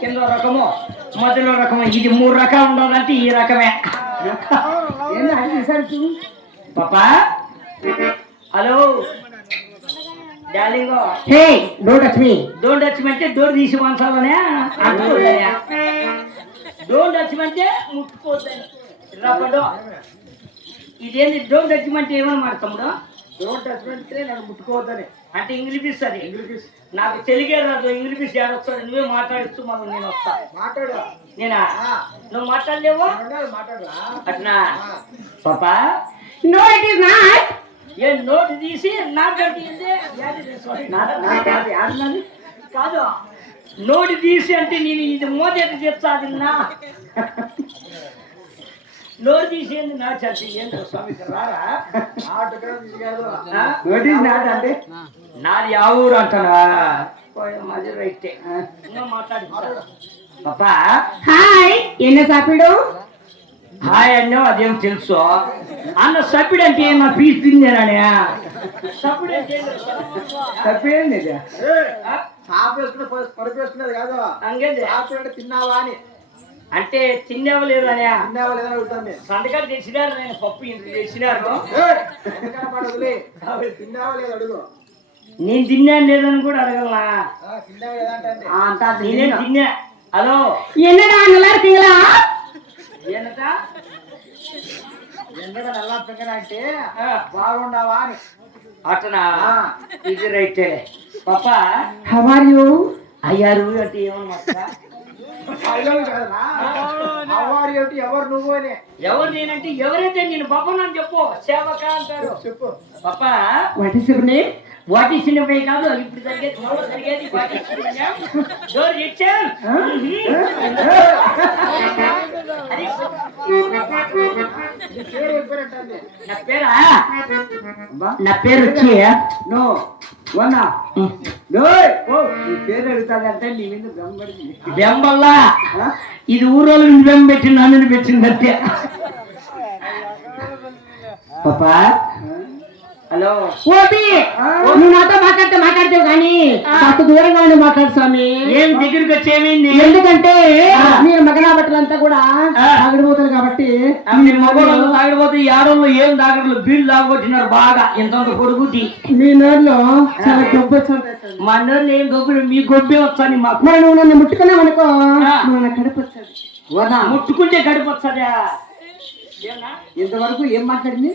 కింద రకము మధ్యలో రకము ఇది మూడు రకాలు ఉండాలంటే ఈ రకమే. పాపా? Hello? Darling? Hey don't touch me. Don't touch అంటే డోర్ తీసి వంచాలనే డోంట్ టచ్ అంటే ముట్టుకోవద్దని. రబ్బడో ఇదేంది డోంట్ టచ్ అంటే ఏమన్నమాట తమ్ముడు? డోంట్ టచ్ అంటే నన్ను ముట్టుకోవద్దని. అంటే ఇంగ్లీష్ అది. నాకు తెలుగే రాదు. ఇంగ్లీష్ ఏడొస్తాడు నువ్వే మాట్లాడుతూ మనం నేను వస్తా. మాట్లాడు. నేనా? నువ్వు మాట్లాడలేవు? అట్నా? పాపా? No it is not. A note తీసి కాదు. నోటి తీసి అంటే నేను ఇది మోదటి చెప్తా అది నా. నోరు తీసి ఏంది నా ఏంటో స్వామి రారా? నోట్ అంటే? నాది ఆ ఊరు ఇంకా మాట్లాడు. పాపా హాయ్. ఎన్న సాపిడు? హాయ్ అన్నో అదేం తెలుసు? అన్న సప్పిడు అంటే ఏమన్నా పీస్ అంటే కాదు. అంగేది? చాప అంటే తిన్నావా అని. అంటే తిన్నావు లేదు సంతకాలు తెచ్చినారు నేను పప్పు ఇంత తెచ్చినారు. నేను తిన్నాను లేదని కూడా అడగలా అంత నేనే తిన్నా? హలో? ఎన్నడా ఎన్నడ నల్లా అంటే బాగుండవా అని. ఇది రైట్. పాప హవర్ యూ అయ్యారు అంటే ఏమిటి ఎవరు నువ్వు అని? ఎవరు నేనంటే ఎవరైతే నేను బొప్పనని చెప్పు సేవక అంటారు. చెప్పు పాప వాట్ ఇస్ యువర్ నేమ్ వాటి సినిమా కాదు ఇప్పుడు జరిగేది మొదలు జరిగేది డోర్ ఇచ్చాను నీ పేరు? నా పేరా వచ్చి నో వన్నా. బెంబల్లా ఇది ఊరోళ్ళు నువ్వేం పెట్టి నన్ను పెట్టింది అంతే. పాపా హలో. ఓపి నువ్వు నాతో మాట్లాడితే మాట్లాడతావు కానీ దూరంగా ఉండి మాట్లాడు స్వామి. ఏం దగ్గరికి వచ్చేమైంది ఎందుకంటే. మీరు మగనా బట్టలంతా కూడా ఆ. ఆగిడిపోతారు కాబట్టి మీ మగవాళ్ళు తాగడిపోతే యాడోళ్ళు ఏం తాగడలు బీళ్ళు తాగొచ్చినారు బాగా. ఇంత కొడుకుతి మీ నోరులో చాలా గొప్ప మా నోళ్ళు ఏం గొప్ప మీ గొప్పే వచ్చాని మాకు. మరి నువ్వు నన్ను ముట్టుకున్నావు అనుకో. నువ్వు నా కడుపు వచ్చాది వదా ముట్టుకుంటే కడుపు? ఇంతవరకు ఏం మాట్లాడింది?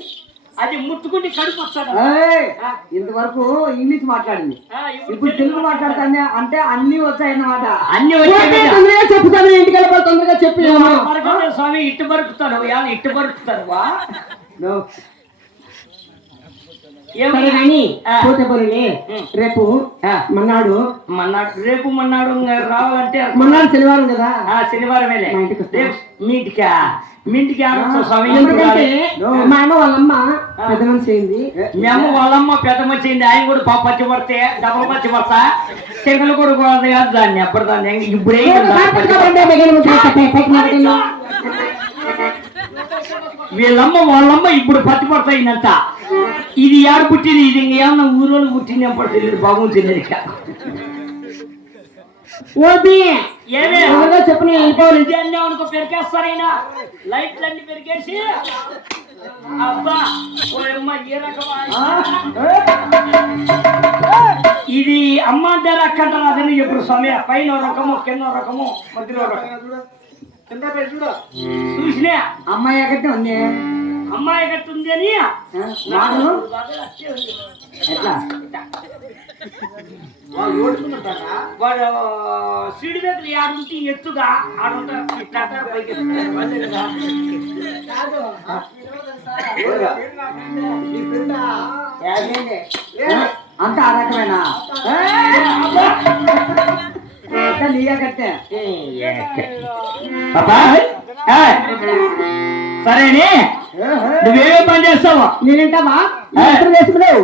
అది ముట్టుకుంటే కడుపు. ఇంతవరకు ఇంగ్లీష్ మాట్లాడింది. ఇప్పుడు తెలుగు మాట్లాడుతానే. అంటే అన్ని వచ్చాయన్నమాట. అన్ని వచ్చాయి తొందరగా చెప్పుతాను ఇంటికి వెళ్ళిపో తొందరగా చెప్పి. స్వామి ఇట్టు బరుకుతాడు ఇట్టు బరుకుతాడు వా? సరే కానీ. పోతే పోనీ. రేపు మన్నాడు. మన్నాడు రేపు మన్నాడు రావాలంటే మన్నాడు శనివారం కదా? ఆ శనివారమేలే. మా ఇంటికి మీ ఇంటికా? మీ అమ్మ వాళ్ళమ్మ పెద్ద మనిషి అయింది మీ అమ్మ వాళ్ళమ్మ పెద్ద వచ్చింది ఆయన కూడా పాప పచ్చి పడితే డబ్బులు పచ్చి పడతా. చెగలు కూడా కాదు దాన్ని అప్పుడు దాన్ని ఇప్పుడే వీళ్ళమ్మ వాళ్ళమ్మ ఇప్పుడు పత్తి పడతాయిందంట ఇది ఏడ పుట్టింది? ఇది ఇంక ఏమన్నా ఊరోళ్ళు పుట్టింది ఎప్పుడు తెలియదు. బాగుంది ఇక ఓపి ఏమే? ఎవరిదో వెళ్ళిపోవాలి ఇది అన్నీ అనుకో పెరికేస్తారైనా లైట్లు అన్ని పెరికేసి అబ్బా ఓయమ్మ ఏ రకమా? ఇది అమ్మ అంటారు అక్క అంటారు? అదని ఎప్పుడు స్వామి. పైన రకము కింద రకము మధ్యలో చూడు. చూసినా? అమ్మాయి ఎక్కడే ఉంది? అమ్మాయి కట్టుంది అని? వాడు ఎట్లా? వాడు సీడి దగ్గర ఆడుంటే ఎత్తుగా ఆడుంటే ఇట్లా అంటారు పైకి. అంతే ఆ రకమేనా? సరేనే? నువ్వేమేం పని చేస్తావు. ఎప్పుడు వేసుకున్నావు.